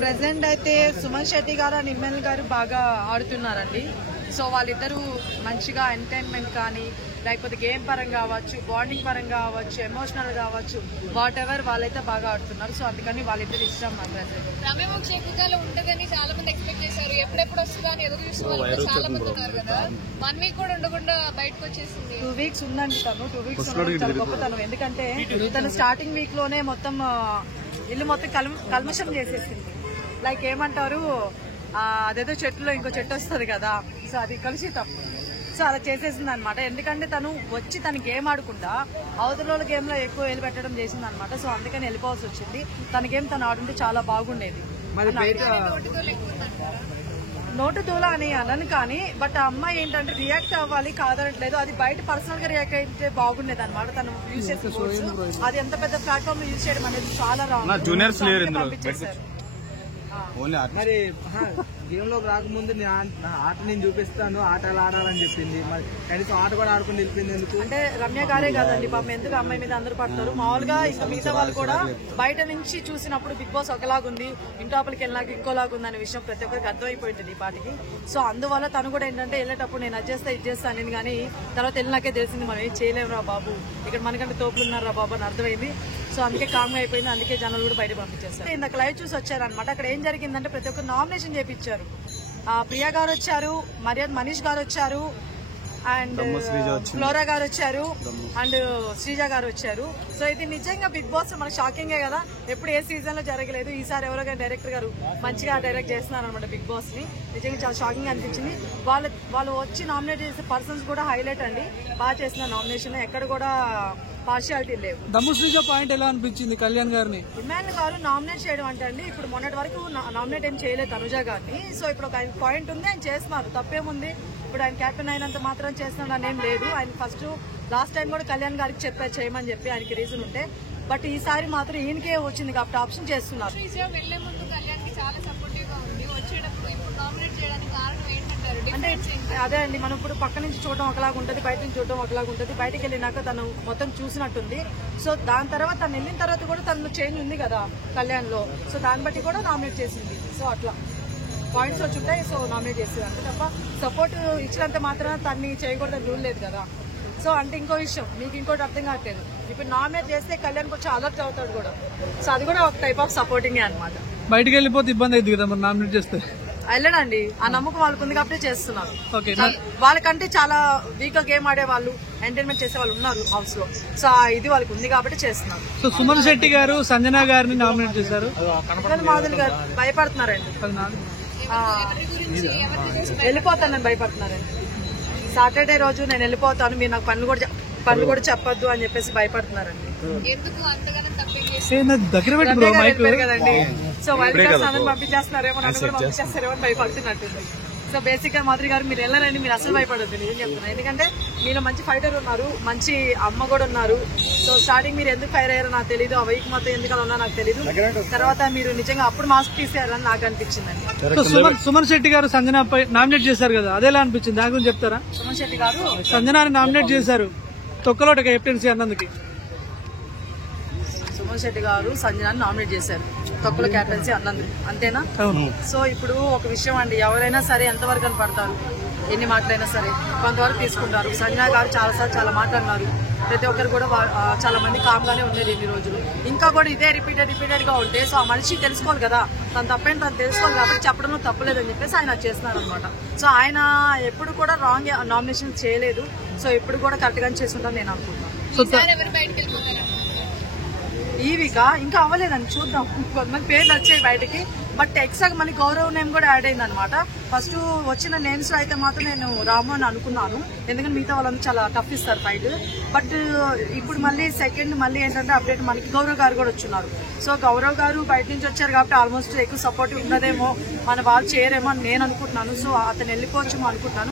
Present అయితే సుమన్ శెట్టి గారు and Emmanuel గారు బాగా ఆడుతున్నారండి. సో వాళ్ళిద్దరూ మంచిగా ఎంటర్టైన్మెంట్ కానీ లేకపోతే గేమ్ పరంగా కావచ్చు, బాండింగ్ పరంగా కావచ్చు, ఎమోషనల్ కావచ్చు, వాట్ ఎవర్ వాళ్ళైతే బాగా ఆడుతున్నారు. సో అందుకని వాళ్ళిద్దరు ఇష్టం నాకు ప్రెసెంట్. రమ్యమోహన్ చేకూర్లో ఉంటదని చాలా మంది ఎక్స్పెక్ట్ చేశారు. ఎప్పుడెప్పుడు వస్తుందా అని ఎదురు చూసిన వాళ్ళు చాలా మంది ఉన్నారు కదా. 1 వీక్ కూడా ఉండకుండా బయటకు వచ్చేసింది. 2 వీక్స్ ఉందండి తను. 2 వీక్స్ చాలా గొప్పతనం. ఎందుకంటే తను స్టార్టింగ్ వీక్ లోనే మొత్తం ఇల్లు మొత్తం కల్మషం చేసేసింది. లైక్ ఏమంటారు, అదేదో చెట్టులో ఇంకో చెట్టు వస్తుంది కదా, సో అది కలుషితం. సో అలా చేసేసింది అనమాట. ఎందుకంటే తను వచ్చి తన గేమ్ ఆడకుండా అవతల గేమ్ లో ఎక్కువ వేలు పెట్టడం చేసింది అనమాట. సో అందుకని వెళ్ళిపోవాల్సి వచ్చింది. తన గేమ్ తను ఆడుంటే చాలా బాగుండేది. నోటు దూల అని అనను కానీ, బట్ ఆ అమ్మాయి ఏంటంటే రియాక్ట్ అవ్వాలి కాదనట్లేదు. అది బయట పర్సనల్ గా రియాక్ట్ అయితే బాగుండేది అనమాట. తను యూజ్ చేసిన అది ఎంత పెద్ద ప్లాట్ఫామ్ లో యూజ్ చేయడం అనేది చాలా రాంగ్. పంపించేశారు. మరి గేమ్ లోకి రాకముందు ఆట నేను చూపిస్తాను, ఆటలు ఆడాలని చెప్పింది. మరి కనీసం ఆట కూడా ఆడుకుని వెళ్ళిపోయింది ఎందుకు? అంటే రమ్య గారే కాదండి పాపం, ఎందుకు అమ్మాయి మీద అందరూ పడతారు. మామూలుగా ఇంకా మిగతా వాళ్ళు కూడా బయట నుంచి చూసినప్పుడు బిగ్ బాస్ ఒకలాగుంది, ఇంటోపలికి వెళ్ళినాక ఇంకోలాగుంది అనే విషయం ప్రతి ఒక్కరికి అర్థమైపోయింది ఈ పాటికి. సో అందువల్ల తను కూడా ఏంటంటే వెళ్ళేటప్పుడు నేను అది చేస్తా ఇది చేస్తా అనేది, కానీ తర్వాత వెళ్ళినాకే తెలిసింది మనం ఏం చేయలేము రా బాబు, ఇక్కడ మనకంటే తోపులు ఉన్నారు రా బాబు అని అర్థమైంది. సో అందుకే కామ్గా అయిపోయింది. అందుకే జనాలు కూడా బయట పంపించేస్తారు. ఇందాక లైవ్ చూసి వచ్చారనమాట. అక్కడ ఏం జరిగిందంటే ప్రతి ఒక్కరు నామినేషన్ చేయించారు. ప్రియా గారు వచ్చారు, మనీష్ గారు వచ్చారు, అండ్ ఫ్లోరా గారు వచ్చారు, అండ్ శ్రీజ గారు వచ్చారు. సో ఇది నిజంగా బిగ్ బాస్ మనకు షాకింగే కదా. ఎప్పుడు ఏ సీజన్ లో జరగలేదు. ఈసారి ఎవరో కానీ డైరెక్టర్ గారు మంచిగా డైరెక్ట్ చేస్తున్నారు అనమాట బిగ్ బాస్ ని. నిజంగా చాలా షాకింగ్ అనిపించింది. వాళ్ళు వచ్చి నామినేట్ చేసే పర్సన్స్ కూడా హైలైట్ అండి. బాగా చేసిన నామినేషన్, ఎక్కడ కూడా పార్షియాలిటీ లేవు. దమ్ము శ్రీజ పాయింట్ ఎలా అనిపించింది కళ్యాణ్ గారిని? ఇమ్మాన్యుల్ గారు నామినేట్ చేయడం అంటే అండి, ఇప్పుడు మొన్నటి వరకు నామినేట్ ఏం చేయలేదు తనుజ గారిని. సో ఇప్పుడు ఒక ఆయన పాయింట్ ఉంది, ఆయన చేస్తున్నారు, తప్పేముంది. ఇప్పుడు ఆయన క్యాప్టెన్ అయినంత మాత్రం చేస్తున్నాడు అని ఏం లేదు. ఆయన ఫస్ట్ లాస్ట్ టైం కూడా కళ్యాణ్ గారికి చెప్పారు చేయమని చెప్పి, ఆయనకి రీజన్ ఉంటే. బట్ ఈసారి మాత్రం ఈయనకే వచ్చింది కాబట్టి ఆప్షన్ చేస్తున్నారు. వెళ్లే ముందు కళ్యాణ్ కి చాలా సపోర్టివ్ గా ఉంది. వచ్చేటప్పుడు ఇప్పుడు నామినేట్ చేయడానికి కారణం ఏంటంటారు? అంటే అదే అండి, మనం ఇప్పుడు పక్క నుంచి చూడడం ఒకలాగా ఉంటుంది, బయట నుంచి చూడడం ఒకలాగా ఉంటుంది. బయటకు వెళ్ళినాక తను మొత్తం చూసినట్టుంది. సో దాని తర్వాత తను వెళ్ళిన తర్వాత కూడా తను చేంజ్ ఉంది కదా కళ్యాణ్ లో. సో దాన్ని బట్టి కూడా నామినేట్ చేసింది. సో అట్లా పాయింట్స్ వచ్చి ఉంటాయి. సో నామినేట్ చేసింది అంతే తప్ప సపోర్ట్ ఇచ్చినంత మాత్రం తన్ని చేయకూడదని రూల్ లేదు కదా. సో అంటే ఇంకో విషయం మీకు ఇంకోటి అర్థం కావట్లేదు. ఇప్పుడు నామినేట్ చేస్తే కళ్యాణ్ కొంచెం అలర్ట్ అవుతాడు కూడా. సో అది కూడా ఒక టైప్ ఆఫ్ సపోర్టింగ్ అనమాట. బయటకు వెళ్ళిపోతే ఇబ్బంది అయింది కదా మరి నామినేట్ చేస్తే? వెళ్ళడండి, ఆ నమ్మకం వాళ్ళకు ఉంది కాబట్టి చేస్తున్నారు. వాళ్ళకంటే చాలా వీక్ గా గేమ్ ఆడే వాళ్ళు, ఎంటర్టైన్మెంట్ చేసే వాళ్ళు ఉన్నారు హౌస్ లో. సో ఇది వాళ్ళకి ఉంది కాబట్టి చేస్తున్నారు. సో సుమన్ శెట్టి గారు సంజన గారిని నామినేట్ చేశారు. మాధురి గారు భయపడుతున్నారండి. వెళ్ళిపోతానని భయపడుతున్నారండి. సాటర్డే రోజు నేను వెళ్ళిపోతాను, మీరు నాకు పనులు కూడా చెప్పొద్దు అని చెప్పేసి భయపడుతున్నారండి. దగ్గర పెట్టి కదండి. సో వైల్డ్ కార్డ్స్ అందరూ పంపించేస్తున్నారేమో, నన్ను కూడా పంపించేస్తారేమో అని భయపడుతున్నట్టుంది. సో బేసిక్ గా మాధురి గారు మీరు వెళ్ళారండి, మీరు అసలు భయపడద్దు నేను చెప్తున్నాను. ఎందుకంటే మీలో మంచి ఫైటర్ ఉన్నారు, మంచి అమ్మ కూడా ఉన్నారు. సో స్టార్టింగ్ మీరు ఎందుకు ఫైర్ అయ్యారో నాకు తెలియదు, ఆ వీక్ మొత్తం ఎందుకు ఉన్నా నాకు తెలియదు. తర్వాత మీరు నిజంగా అప్పుడు మాస్క్ తీసేయారని నాకు అనిపించిందండి. సుమన్ శెట్టి గారు సంజనాపై నామినేట్ చేశారు కదా, అదేలా అనిపించింది దాని గురించి చెప్తారా? సుమన్ శెట్టి గారు సంజనాని నామినేట్ చేశారు తొక్కలోట కెప్టెన్సీ అన్నందుకు. సుమన్ శెట్టి గారు సంజనాన్ని నామినేట్ చేశారు తొక్కల క్యాప్టెన్సీ అన్నందుకు, అంతేనా? సో ఇప్పుడు ఒక విషయం అండి, ఎవరైనా సరే ఎంతవరకు అని పడతారు, ఎన్ని మాటలైనా సరే కొంతవరకు తీసుకుంటారు. సంజన గారు చాలా మాట్లాడినారు. ప్రతి ఒక్కరు కూడా చాలా మంది కామ్ గానే ఉండేది ఇన్ని రోజులు. ఇంకా కూడా ఇదే రిపీటెడ్ గా ఉంటే సో ఆ మనిషి తెలుసుకోవాలి కదా, తను తప్పేంటి తను తెలుసుకోవాలి కాబట్టి చెప్పడంలో తప్పలేదని చెప్పేసి ఆయన చేస్తున్నారు అనమాట. సో ఆయన ఎప్పుడు కూడా రాంగ్ నామినేషన్ చేయలేదు. సో ఎప్పుడు కూడా కరెక్ట్ గానే చేస్తుంటాను నేను అనుకుంటున్నాను. ఈ వీక్ ఇంకా అవ్వలేదండి, చూద్దాం. కొంతమంది పేర్లు వచ్చాయి బయటకి, బట్ ఎక్స్ట్రా మనకి గౌరవ్ నేమ్ కూడా యాడ్ అయింది అనమాట. ఫస్ట్ వచ్చిన నేమ్స్ లో అయితే మాత్రం నేను రాము అని అనుకున్నాను, ఎందుకంటే మిగతా వాళ్ళంతా చాలా టఫ్ ఇస్తారు ఫైట్. బట్ ఇప్పుడు మళ్ళీ సెకండ్ ఏంటంటే అప్డేట్ మనకి గౌరవ్ గారు కూడా వచ్చున్నారు. సో గౌరవ్ గారు బయట నుంచి వచ్చారు కాబట్టి ఆల్మోస్ట్ ఎక్కువ సపోర్ట్ ఉన్నదేమో, మన వాళ్ళు చేయరేమో అని నేను అనుకుంటున్నాను. సో అతను వెళ్ళిపోవచ్చేమో అనుకుంటున్నాను.